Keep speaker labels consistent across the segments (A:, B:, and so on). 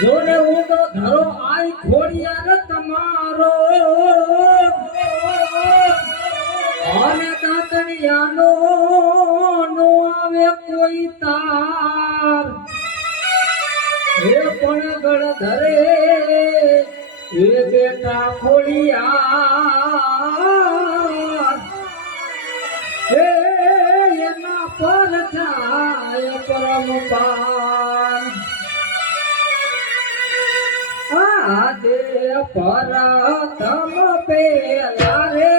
A: જોને ઊંડો ધરો આઈ ખોડિયાર તમારો. અને કાતણિયાનો નો આવે કોઈ તાર. એ પણ ગળ ધરે, એ બેટા ખોડિયાર આદે પરતમ પેલા રે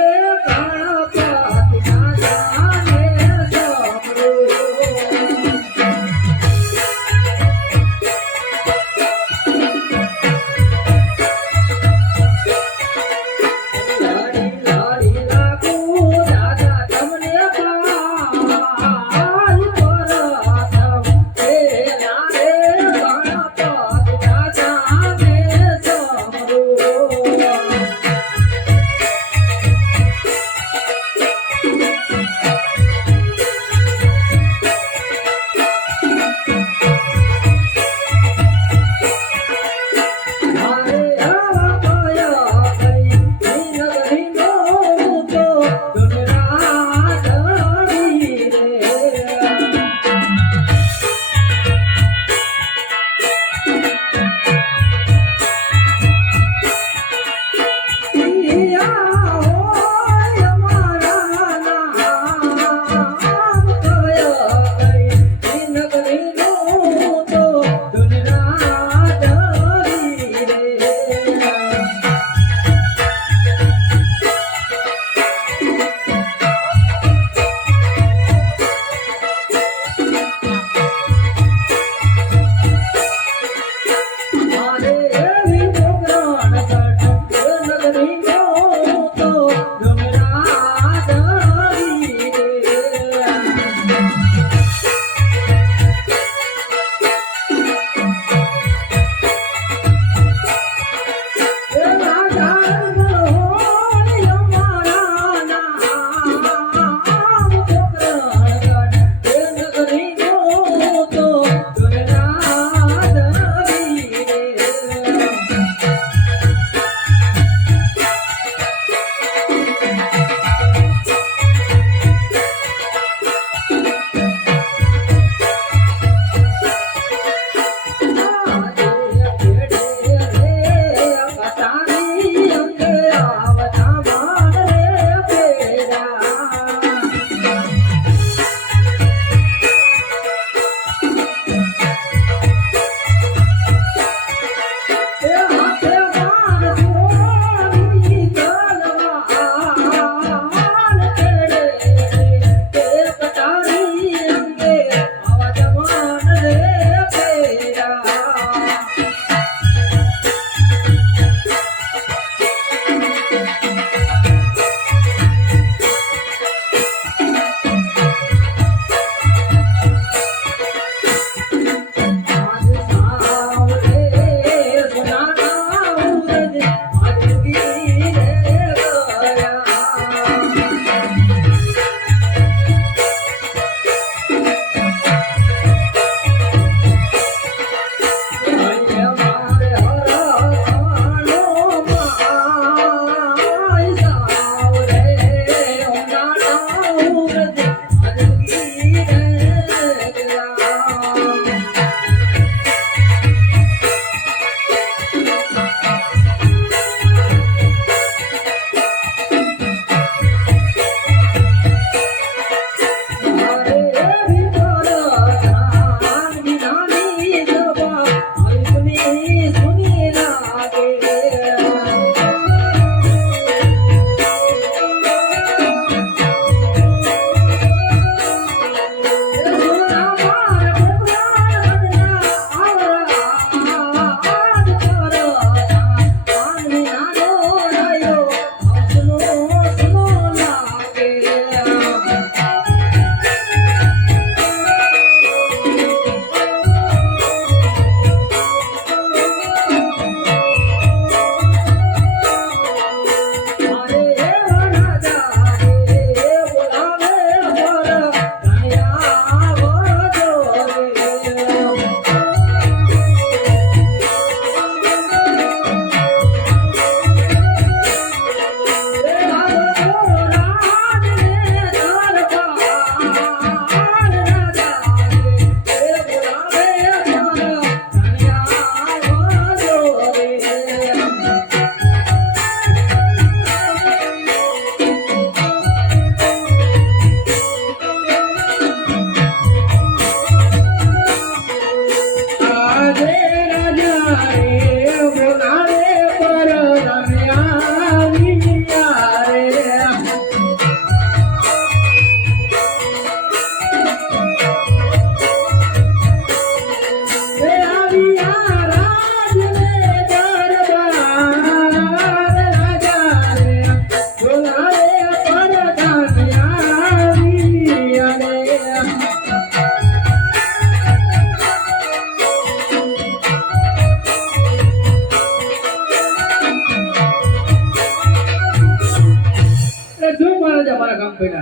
B: મારા પડ્યા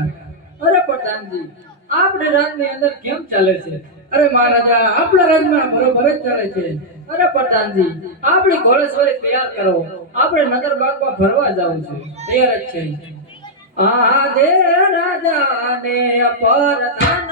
B: અરે પ્રધાનજી, આપણે રાજની અંદર કેમ ચાલે છે? અરે મહારાજા, આપણા રાજમાં બરોબર જ ચાલે છે. અરે પ્રધાનજી, આપણી ઘોડેસવારી તૈયાર કરો. આપણે નગર બાગમાં ફરવા જવું છે. તૈયાર જ છે. આદે રાજાને પરધાન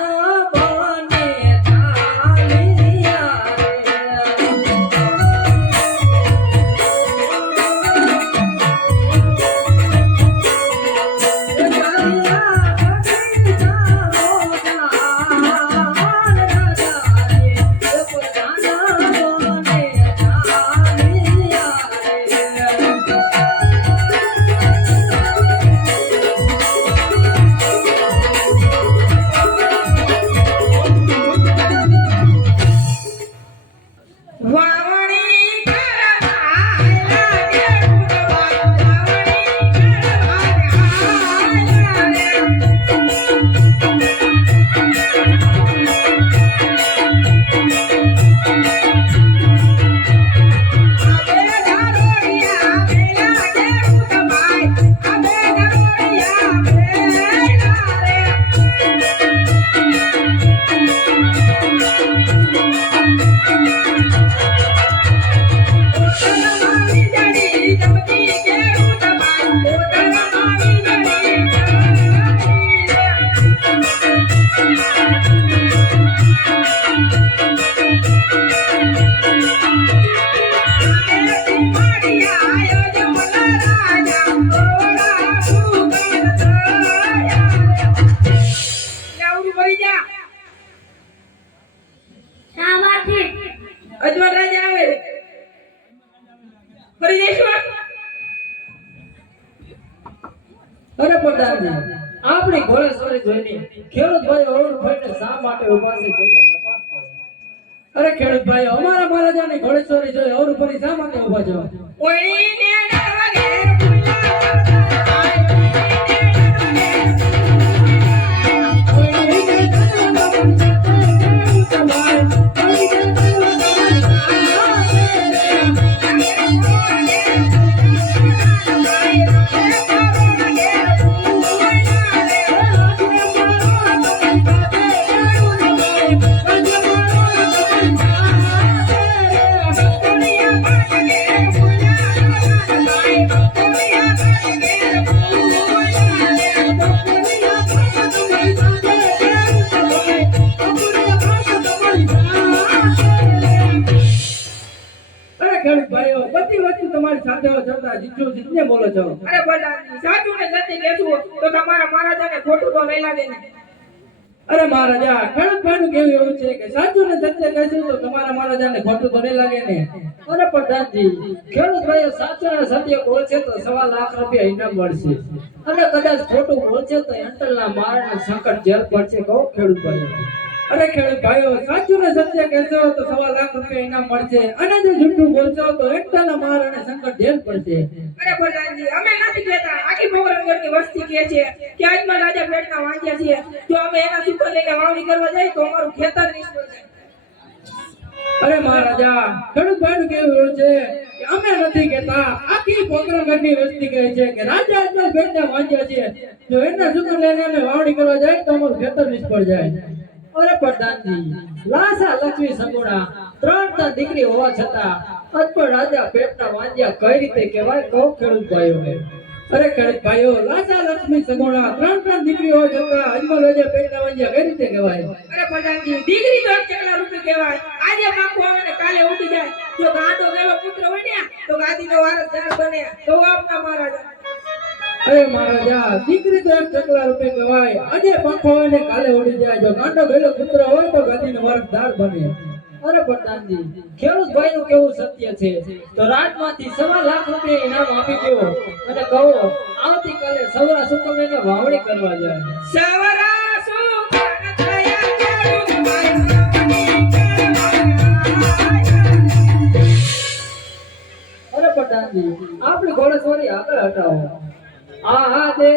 B: અરે ખેડૂત ભાઈ અમારા મહારાજાની ઘોડેશ્વરી જોઈ અવરું ફરી શા માટે ઊભા છો? અરે જીજુ બોલો છો.
C: અરે બોલા સાચું ને નથી કહેશું તો તમારા મહારાજાને ખોટું તો લઈ લાગે ને.
B: અરે મહારાજા ખેડૂત ભાઈનું કેવું એવું છે કે સાચું ને સત્ય કહેશું તો તમારા મહારાજાને ખોટું તો નહીં લાગે ને. અરે પ્રધાનજી ખેડૂત ભાઈઓ સાચું ને સત્ય બોલશે તો સવા લાખ રૂપિયા ઇનામ મળશે. અને કદાચ ખોટું બોલશે તો એન્ટલના મારને સંકટ જેલ પડશે કહો ખેડૂત ભાઈઓ અરે ખેડૂત ભાઈઓ સાચું ને સત્ય કહેશો તો સવા લાખ રૂપિયા ઇનામ મળશે. અને જો જૂઠું બોલશો તો એન્ટલના માર અને સંકટ જેલ પડશે.
C: અરે પ્રધાનજી અમે નથી કહેતા. આખી ભોગરંગરની વસ્તી કહે છે કે આજમાં રાજા પેટના વાંચ્યા છે. જો અમે એના સુખો લઈને વાવણી કરવા જઈએ તો અમારું ખેતર નિષ્ફળ
B: અરે મહારાજા ખેડૂત ભાઈનું કેવું છે કે અમે નથી કહેતા. આખી પોકરણગઢની વસ્તી કહે છે કે રાજા આજના ભેટના વાંચ્યા છે. જો એના સુખો લઈને અમે વાવણી કરવા જાય તો અમારું ખેતર નિષ્ફળ જાય. અરે પ્રધાનજી લાસા લક્ષ્મી સંગુણા ત્રણ ત્રણ દીકરી હોવા છતાં અજપર રાજા પેટના વાંજ્યા કઈ રીતે કહેવાય કહો ખેડૂત ભાઈઓને અરે ખેડૂત ભાઈઓ લાસા લક્ષ્મી સંગુણા ત્રણ ત્રણ દીકરી હોવા છતાં અજમલ રાજા પેટના વાંજ્યા કઈ રીતે કહેવાય?
C: અરે પ્રધાનજી દીકરી તો એક ચકલા કહેવાય. આજે પાકું આવે ને કાલે ઉડી જાય. જો ગાંડો ગેલો પુત્ર ને તો ગાદીનો વારસદાર બને. તો આપના મહારાજા.
B: અરે મહારાજા દીકરી તો રૂપિયા કહેવાય આજે પંખો હોય ને કાલે ઉડી જાય જો ગાંડો ગયેલો પુત્ર હોય તો ગતિનો વારસદાર બને
A: અરે પ્રધાનજી ખેડૂત ભાઈ નું કેવું સત્ય છે તો રાજમાંથી સવા લાખ રૂપિયા ઇનામ આપી દો અને કહો આવતીકાલે સૌરા સુકલને વાવણી કરવા જાય
C: સવરા
A: અરે પ્રધાનજી આપણે ઘોડેસવારી આગળ હટાવો આ દે